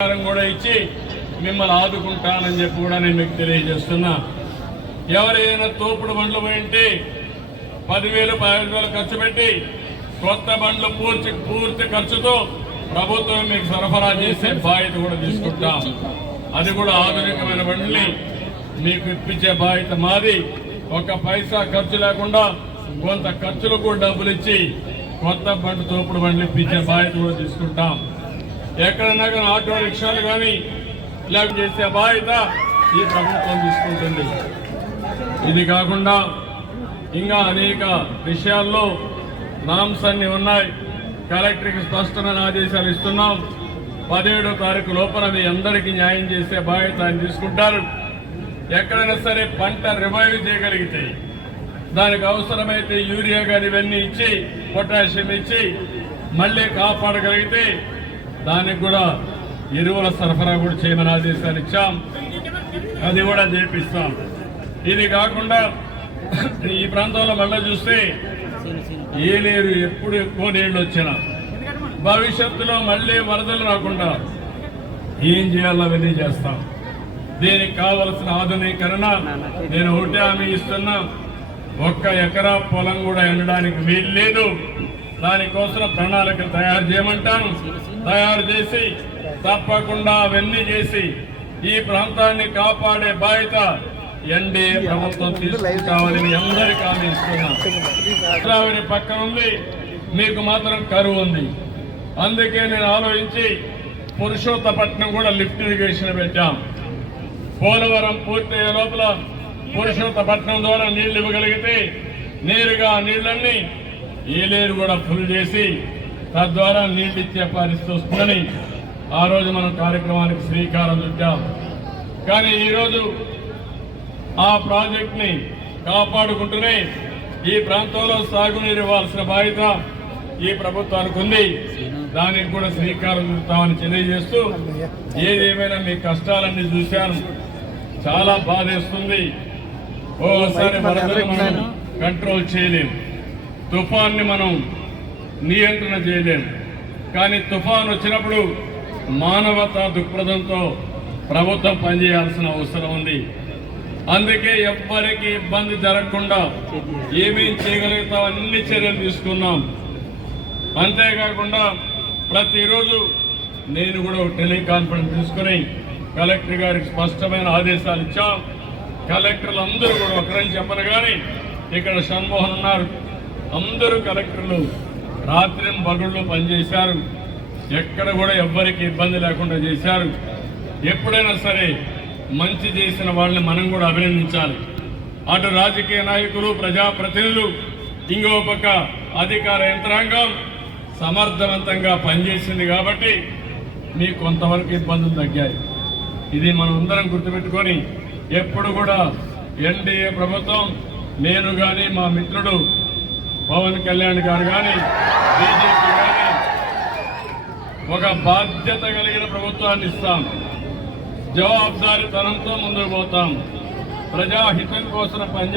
కూడా ఇచ్చి మిమ్మల్ని ఆదుకుంటానని చెప్పి కూడా నేను మీకు తెలియజేస్తున్నా. ఎవరైనా తోపుడు బండ్లు పోయింటే పదివేలు పదిహేను వేలు ఖర్చు పెట్టి కొత్త బండ్లు పూర్తి పూర్తి ఖర్చుతో ప్రభుత్వం మీకు సరఫరా చేసే బాధ్యత కూడా తీసుకుంటాం. అది కూడా ఆధునికమైన బండ్లని మీకు ఇప్పించే బాధ్యత మాది. ఒక పైసా ఖర్చు లేకుండా కొంత ఖర్చులకు డబ్బులు ఇచ్చి కొత్త బండ్లు తోపుడు బండ్లు ఇప్పించే బాధ్యత కూడా తీసుకుంటాం. ఎక్కడన్నా కానీ ఆటో రిక్షాలు కానీ ఇలా చేసే బాధ్యత ఈ ప్రభుత్వం తీసుకుంటుంది. ఇది కాకుండా ఇంకా అనేక విషయాల్లో నామ్స్ అన్ని ఉన్నాయి. కలెక్టర్కి స్పష్టమైన ఆదేశాలు ఇస్తున్నాం. పదిహేడో తారీఖు లోపల మీ అందరికీ న్యాయం చేసే బాధ్యత ఆయన తీసుకుంటారు. ఎక్కడైనా సరే పంట రివైవ్ చేయగలిగితే దానికి అవసరమైతే యూరియా కానీ ఇవన్నీ ఇచ్చి పొటాషియం ఇచ్చి మళ్ళీ కాపాడగలిగితే దానికి కూడా ఎరువుల సరఫరా కూడా చేయమని ఆదేశాలు ఇచ్చాం. అది కూడా చేపిస్తాం. ఇది కాకుండా ఈ ప్రాంతంలో మళ్ళీ చూస్తే ఏ నీరు ఎప్పుడు ఎక్కువ నీళ్ళు వచ్చినా భవిష్యత్తులో మళ్ళీ వరదలు రాకుండా ఏం చేయాలో అవన్నీ చేస్తాం. దీనికి కావలసిన ఆధునీకరణ నేను ఒకటే హామీ ఇస్తున్నా. ఒక్క ఎకరా పొలం కూడా ఎండడానికి వీలు లేదు. దానికోసం ప్రణాళిక తయారు చేయమంటాను తయారు చేసి తప్పకుండా అవన్నీ చేసి ఈ ప్రాంతాన్ని కాపాడే బాధ్యత ఎన్డీఏ ప్రభుత్వం తీసుకుంటామని అందరికీ హామీ ఇస్తున్నా. గోదావరి పక్కన ఉంది. మీకు మాత్రం కరువు ఉంది. అందుకే నేను ఆలోచించి పురుషోత్తపట్నం కూడా లిఫ్ట్ ఇరిగేషన్ పెట్టాం. పోలవరం పూర్తయ్యే లోపల పురుషోత్తపట్నం ద్వారా నీళ్ళు ఇవ్వగలిగితే నేరుగా ఆ నీళ్ళన్నీ ఏలేరు కూడా ఫుల్ చేసి తద్వారా నీళ్ళు ఇచ్చే పరిస్థితి వస్తుందని ఆ రోజు మనం కార్యక్రమానికి శ్రీకారం చుట్టాం. కానీ ఈరోజు ఆ ప్రాజెక్ట్ని కాపాడుకుంటూనే ఈ ప్రాంతంలో సాగునీరు ఇవ్వాల్సిన బాధ్యత ఈ ప్రభుత్వానికి ఉంది. దానికి కూడా శ్రీకారం చుడతామని తెలియజేస్తూ ఏదేమైనా మీ కష్టాలన్నీ చూశాను. చాలా బాధేస్తుంది. ఓసారి కంట్రోల్ చేయలేం తుఫాన్ని మనం నియంత్రణ చేయలేం. కానీ తుఫాన్ వచ్చినప్పుడు మానవతా దృక్పథంతో ప్రభుత్వం పనిచేయాల్సిన అవసరం ఉంది. అందుకే ఎవ్వరికి ఇబ్బంది జరగకుండా ఏమేం చేయగలుగుతాం అన్ని చర్యలు తీసుకున్నాం. అంతేకాకుండా ప్రతిరోజు నేను కూడా టెలికాన్ఫరెన్స్ తీసుకుని కలెక్టర్ గారికి స్పష్టమైన ఆదేశాలు ఇచ్చాం. కలెక్టర్లు అందరూ కూడా ఒకరని చెప్పరు కానీ ఇక్కడ షణ్మోహన్ ఉన్నారు. అందరూ కలెక్టర్లు రాత్రి పగుళ్ళు పనిచేశారు. ఎక్కడ కూడా ఎవ్వరికి ఇబ్బంది లేకుండా చేశారు. ఎప్పుడైనా సరే మంచి చేసిన వాళ్ళని మనం కూడా అభినందించాలి. అటు రాజకీయ నాయకులు ప్రజాప్రతినిధులు ఇంకో పక్క అధికార యంత్రాంగం సమర్థవంతంగా పనిచేసింది కాబట్టి మీకు కొంతవరకు ఇబ్బందులు తగ్గాయి. ఇది మనం అందరం గుర్తుపెట్టుకొని ఎప్పుడు కూడా ఎన్డీఏ ప్రభుత్వం నేను కానీ మా మిత్రుడు పవన్ కళ్యాణ్ గారు కానీ బీజేపీ కానీ ఒక బాధ్యత కలిగిన ప్రభుత్వాన్ని ఇస్తాం. జవాబుదారీతనంతో ముందుకు పోతాం. ప్రజాహితం కోసం పనిచే